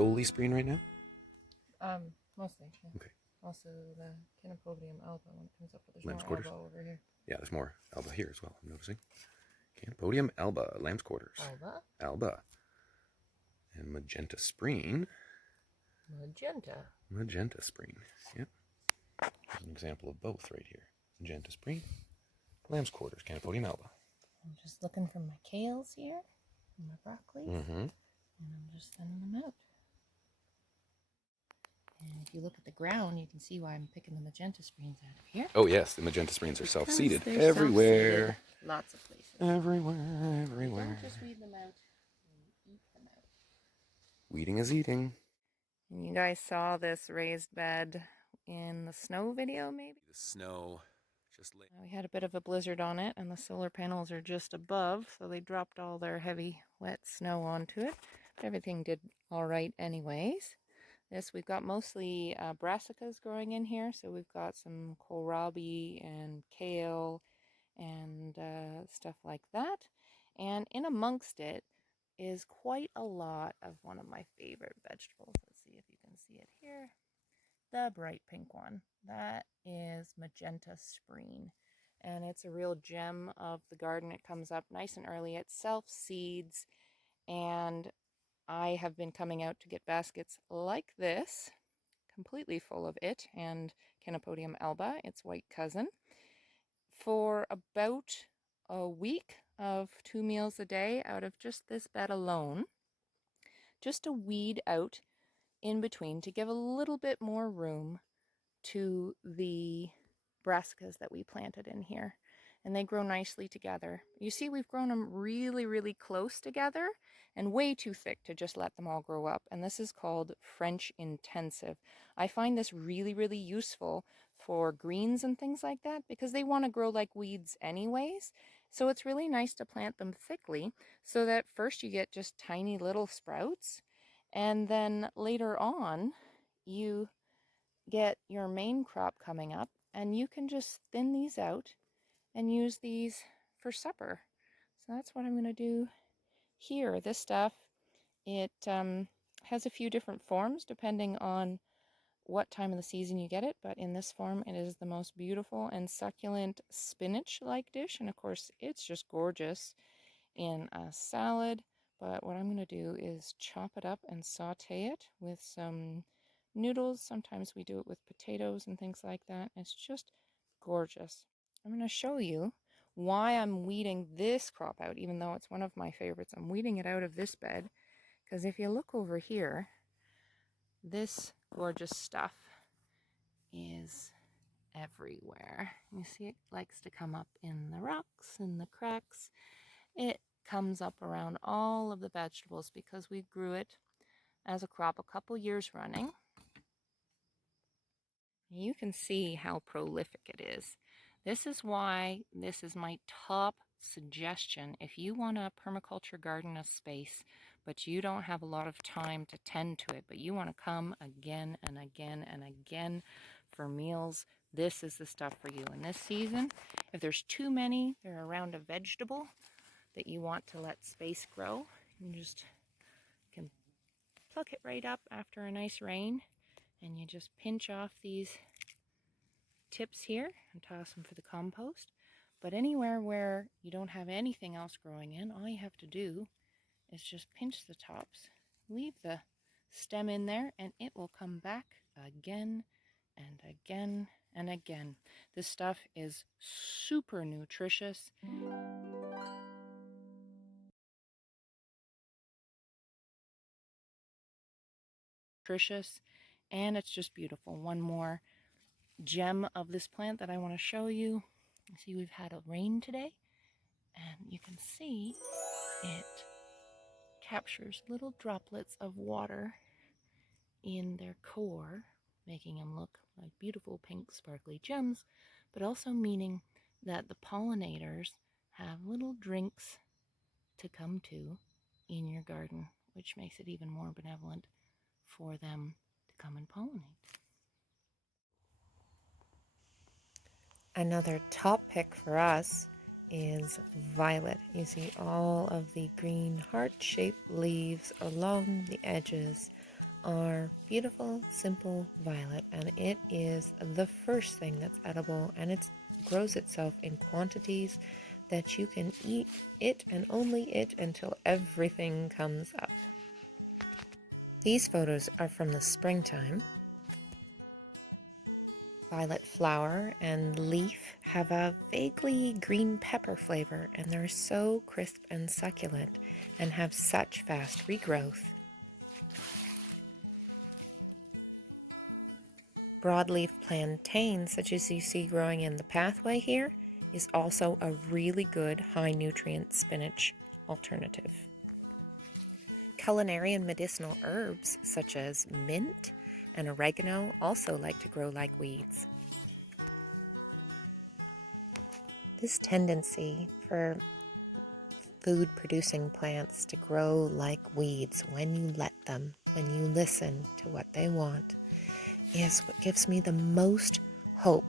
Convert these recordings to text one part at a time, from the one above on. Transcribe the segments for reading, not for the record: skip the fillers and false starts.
solely spreen right now? Mostly, yeah. Okay. Also the Chenopodium alba when it comes up, but there's Lamb's more quarters? alba over here. Yeah, there's more alba here as well, I'm noticing. Chenopodium alba, lamb's quarters. Alba? Alba. And magenta spreen. Magenta. Magenta spreen. Yep. Here's an example of both right here. Magenta spreen. Lamb's quarters, Chenopodium alba. I'm just looking for my kales here, and my broccolis, and I'm just sending them out. And if you look at the ground, you can see why I'm picking the magenta spreens out of here. Oh yes, the magenta spreens are self-seeded everywhere. Self-seeded. Lots of places. Everywhere, everywhere. We don't just weed them out, we eat them out. Weeding is eating. And you guys saw this raised bed in the snow video, maybe? The snow just lay. We had a bit of a blizzard on it, and the solar panels are just above, so they dropped all their heavy, wet snow onto it. Everything did all right anyways. We've got mostly brassicas growing in here, so we've got some kohlrabi and kale and stuff like that. And in amongst it is quite a lot of one of my favorite vegetables. Let's see if you can see it here. The bright pink one. That is magenta spreen. And it's a real gem of the garden. It comes up nice and early. It self-seeds, and I have been coming out to get baskets like this, completely full of it, and Chenopodium alba, its white cousin, for about a week of 2 meals a day out of just this bed alone, just to weed out in between to give a little bit more room to the brassicas that we planted in here. And they grow nicely together. You see, we've grown them really, really close together and way too thick to just let them all grow up. And this is called French intensive. I find this really, really useful for greens and things like that because they want to grow like weeds anyways. So it's really nice to plant them thickly so that first you get just tiny little sprouts, and then later on you get your main crop coming up, and you can just thin these out and use these for supper. So that's what I'm going to do here. This stuff, it has a few different forms depending on what time of the season you get it, but in this form it is the most beautiful and succulent spinach-like dish, and of course it's just gorgeous in a salad. But what I'm going to do is chop it up and saute it with some noodles. Sometimes we do it with potatoes and things like that. It's just gorgeous. I'm going to show you why I'm weeding this crop out, even though it's one of my favorites. I'm weeding it out of this bed because if you look over here, this gorgeous stuff is everywhere. You see, it likes to come up in the rocks and the cracks. It comes up around all of the vegetables because we grew it as a crop a couple years running. You can see how prolific it is. This is why this is my top suggestion. If you want a permaculture garden of space, but you don't have a lot of time to tend to it, but you want to come again and again and again for meals, this is the stuff for you. In this season, if there's too many, they're around a vegetable that you want to let space grow, you just can pluck it right up after a nice rain, and you just pinch off these tips here and toss them for the compost. But anywhere where you don't have anything else growing in, all you have to do is just pinch the tops, leave the stem in there, and it will come back again and again and again. This stuff is super nutritious. And it's just beautiful. One more gem of this plant that I want to show you. You see, we've had a rain today, and you can see it captures little droplets of water in their core, making them look like beautiful pink sparkly gems, but also meaning that the pollinators have little drinks to come to in your garden, which makes it even more benevolent for them to come and pollinate. Another top pick for us is violet. You see all of the green heart-shaped leaves along the edges our beautiful, simple violet, and it is the first thing that's edible, and it grows itself in quantities that you can eat it and only it until everything comes up. These photos are from the springtime. Violet flower and leaf have a vaguely green pepper flavor, and they're so crisp and succulent and have such fast regrowth. Broadleaf plantain, such as you see growing in the pathway here, is also a really good high nutrient spinach alternative. Culinary and medicinal herbs such as mint and oregano also like to grow like weeds. This tendency for food-producing plants to grow like weeds when you let them, when you listen to what they want, is what gives me the most hope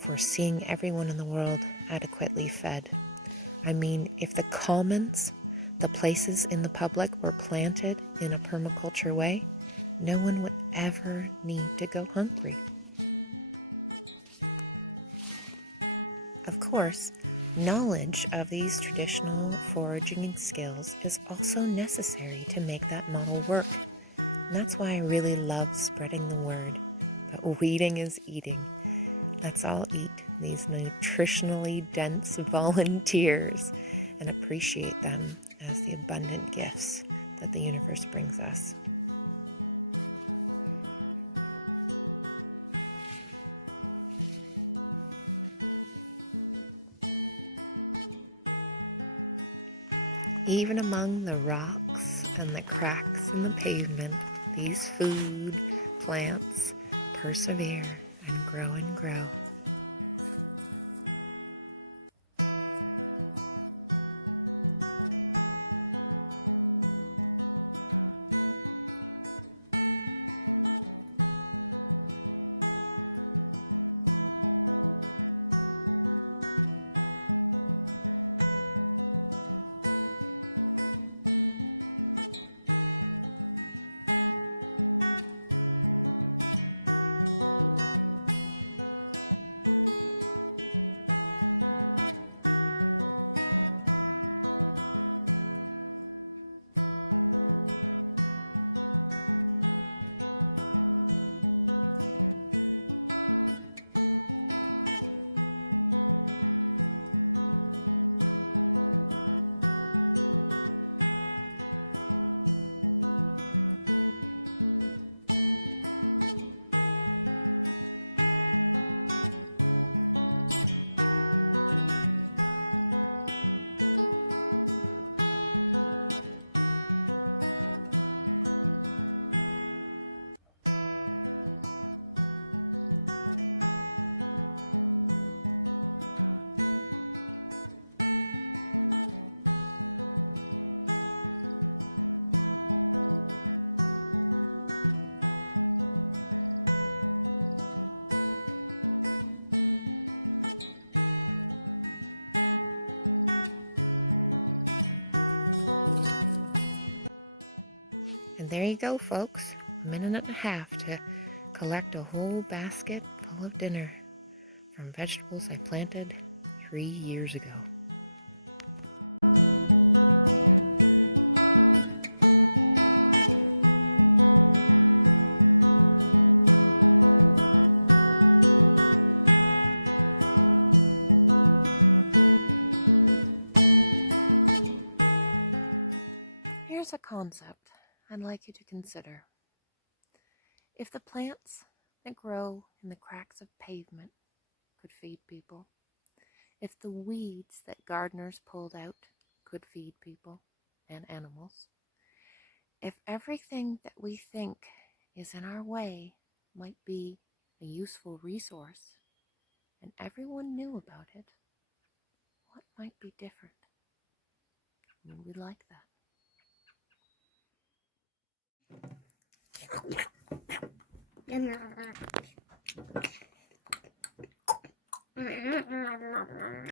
for seeing everyone in the world adequately fed. I mean, if the commons, the places in the public, were planted in a permaculture way, no one would ever need to go hungry. Of course, knowledge of these traditional foraging skills is also necessary to make that model work. And that's why I really love spreading the word that weeding is eating. Let's all eat these nutritionally dense volunteers and appreciate them as the abundant gifts that the universe brings us. Even among the rocks and the cracks in the pavement, these food plants persevere and grow and grow. And there you go, folks. A minute and a half to collect a whole basket full of dinner from vegetables I planted 3 years ago. Here's a concept I'd like you to consider. If the plants that grow in the cracks of pavement could feed people, if the weeds that gardeners pulled out could feed people and animals, if everything that we think is in our way might be a useful resource and everyone knew about it, what might be different? Would we like that?